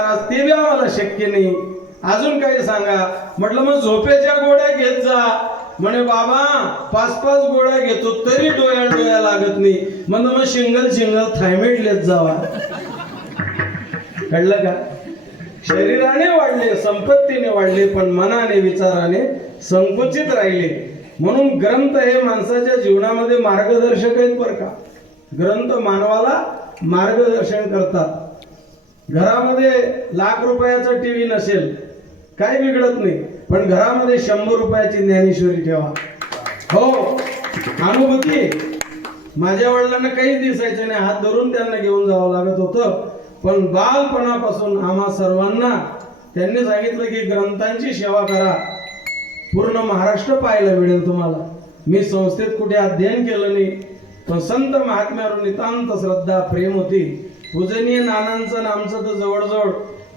ते बी आम्हाला शक्य नाही. अजून काही सांगा. म्हटलं मग झोपेच्या गोळ्या घेत जा. म्हणे बाबा पाच पाच गोळ्या घेतो तरी डोळ्या डोळ्या लागत नाही. म्हणून मग शिंगल शिंगल थायमेट लेत जावा. कळलं का? शरीराने वाढले संपत्तीने वाढले पण मनाने विचाराने संकुचित राहिले. म्हणून ग्रंथ हे माणसाच्या जीवनामध्ये मार्गदर्शक आहेत बरं का. ग्रंथ मानवाला मार्गदर्शन करतात. घरामध्ये लाख रुपयाचा टीव्ही नसेल काय बिघडत नाही. पण घरामध्ये शंभर रुपयाची ज्ञानेश्वरी ठेवा. हो अनुभूती माझ्या वडिलांना काहीच दिसायचं नाही. हात धरून त्यांना घेऊन जावं लागत होतं. पण बालपणापासून आम्हा सर्वांना त्यांनी सांगितलं की ग्रंथांची सेवा करा. पूर्ण महाराष्ट्र पाहायला मिळेल तुम्हाला. मी संस्थेत कुठे अध्ययन केलं नाही पण संत महात्म्यावर नितांत श्रद्धा प्रेम होती. पूजनीय नानांचं नामचं तर जवळजवळ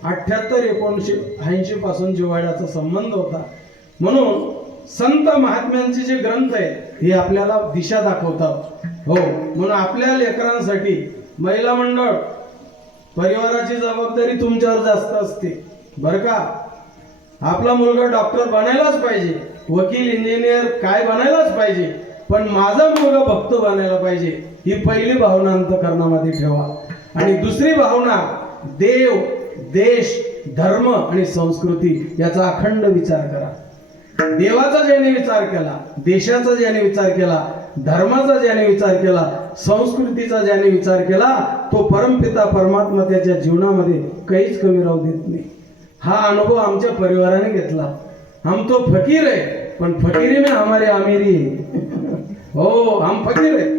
अठ्याहत्तर एकोणीसशे ऐंशी पासून जिव्हाळ्याचा संबंध होता. म्हणून संत महात्म्यांचे जे ग्रंथ आहेत हे आपल्याला दिशा दाखवतात. हो म्हणून आपल्या लेकरांसाठी महिला मंडळ परिवाराची जबाबदारी तुमच्यावर जास्त असते. बरं का? आपला मुलगा डॉक्टर बनायलाच पाहिजे. वकील इंजिनियर काय बनायलाच पाहिजे. पण माझा मुलगा भक्त बनायला पाहिजे. ही पहिली भावना अंतकरणामध्ये ठेवा. आणि दुसरी भावना देव देश धर्म आणि संस्कृती याचा अखंड विचार करा. देवाचा ज्याने विचार केला देशाचा ज्याने विचार केला धर्माचा ज्याने विचार केला संस्कृतीचा ज्याने विचार केला तो परमपिता परमात्मा त्याच्या जीवनामध्ये काहीच कमी राहू देत नाही. हा अनुभव आमच्या परिवाराने घेतला. हम तो फकीर आहे पण फकीरी में हमारे अमीरी हो हम फकीर आहे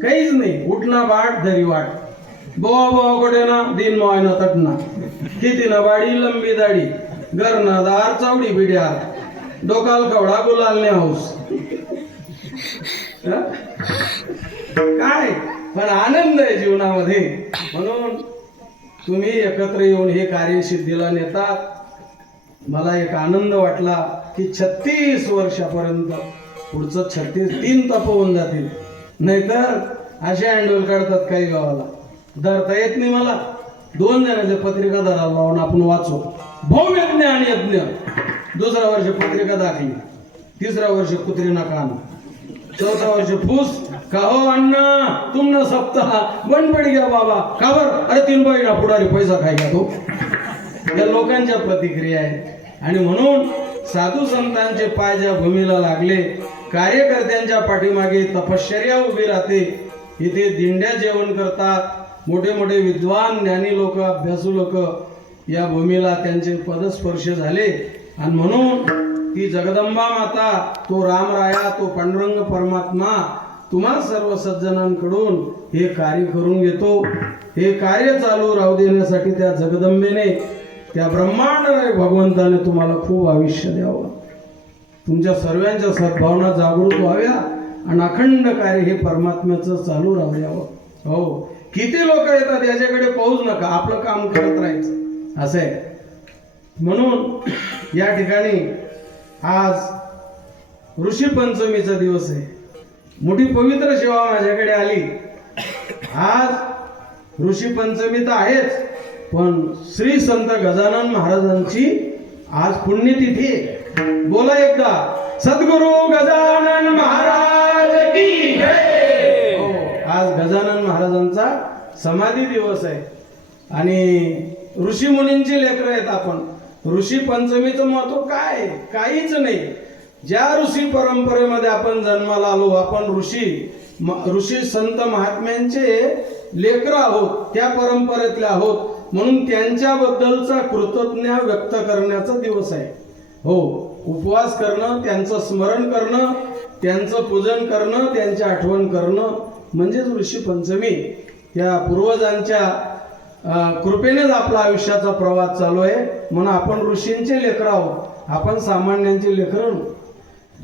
काहीच नाही. उठना बाट धरी वाट. बोवा बोवा ना दिन मोयना तटना. किती ना बाडी लंबी दाढी. घरना दार चावडी बिड्या. डोकाल कवडा गुलाल ने हौस काय? पण आनंद आहे जीवनामध्ये. म्हणून तुम्ही एकत्र येऊन हे कार्य सिद्धीला नेतात. मला एक आनंद वाटला की छत्तीस वर्षापर्यंत पुढचं छत्तीस तीन तप होऊन जातील. नाहीतर असे अँडोल काढतात काही गावाला. धरता येत नाही मला दोन जणांच्या पत्रिका धरायला लावून आपण वाचू. भौयज्ञ आणि यज्ञ दुसरा वर्ष पत्रिका दाखली तिसरा वर्ष कुत्री नका चौथा वर्ष फूस. का हो अण्णा? तुम न सप्ताह बंद पड घ्या बाबा. का बर? अरे तीन ना पुढारी पैसा खाय घ्या तो या लोकांच्या प्रतिक्रिया आहेत. आणि म्हणून साधू संतांचे पाय ज्या भूमीला लागले कार्यकर्त्यांच्या पाठीमागे तपश्चर्या उभी राहते. इथे दिंड्या जेवण करतात मोठे मोठे विद्वान ज्ञानी लोक अभ्यासू लोक या भूमीला त्यांचे पदस्पर्श झाले. आणि म्हणून ती जगदंबा माता तो रामराया तो पांडुरंग परमात्मा तुम्हा सर्व सज्जनांकडून हे कार्य करून घेतो. हे कार्य चालू राहू देण्यासाठी त्या जगदंबेने त्या ब्रह्मांड भगवंताने तुम्हाला खूप आयुष्य द्यावं. तुमच्या सर्वांच्या सद्भावना जागृत व्हाव्या आणि अखंड कार्य हे परमात्म्याचं चालू राहू द्यावं. हो. किती लोक येतात याच्याकडे पाहूच नका आपलं काम करत राहायचं. असं. आहे म्हणून या ठिकाणी आज ऋषी पंचमीचा दिवस आहे. मोठी पवित्र सेवा माझ्याकडे आली. आज ऋषी पंचमी तर आहेच पण श्री संत गजानन महाराजांची आज पुण्यतिथी बोला एकदा सद्गुरु गजानन समाधी दिवस आहे. आणि ऋषी मुनींची लेकरं आहेत आपण. ऋषी पंचमीचं महत्त्व काय काहीच नाही. ज्या ऋषी परंपरेमध्ये आपण जन्माला आलो आपण ऋषी म- ऋषी संत महात्म्यांचे लेकर आहोत त्या परंपरेतले आहोत. म्हणून त्यांच्याबद्दलचा कृतज्ञ व्यक्त करण्याचा दिवस आहे. हो उपवास करणं त्यांचं स्मरण करणं त्यांचं पूजन करणं त्यांची आठवण करणं म्हणजेच ऋषी पंचमी. या पूर्वजांच्या कृपेनेच आपला आयुष्याचा प्रवास चालू आहे. म्हणून आपण ऋषींचे लेकर आहोत. आपण सामान्यांचे लेकर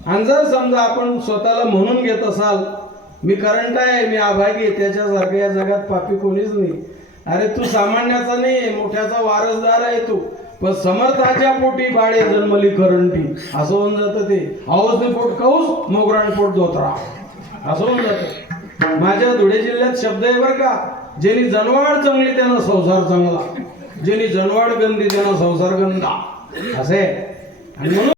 आणि जर समजा आपण स्वतःला म्हणून घेत असाल मी करंट आहे? मी आभागी त्याच्यासारखं या जगात पापी कोणीच नाही. अरे तू सामान्याचा नाही मोठ्याचा वारसदार आहे तू. पण समर्थाच्या पोटी बाळे जन्मली करंटी. असं होऊन जातं ते. औषधी पोट कौस मोगराण पोट धोत्रा. असं होऊन जातं. माझ्या धुळे जिल्ह्यात शब्द आहे बरं का ज्यांनी जनवाड चांगली त्यांना संसार चांगला ज्यांनी जनवाड गंदी त्यांना संसार गंदा. असे आणि म्हणून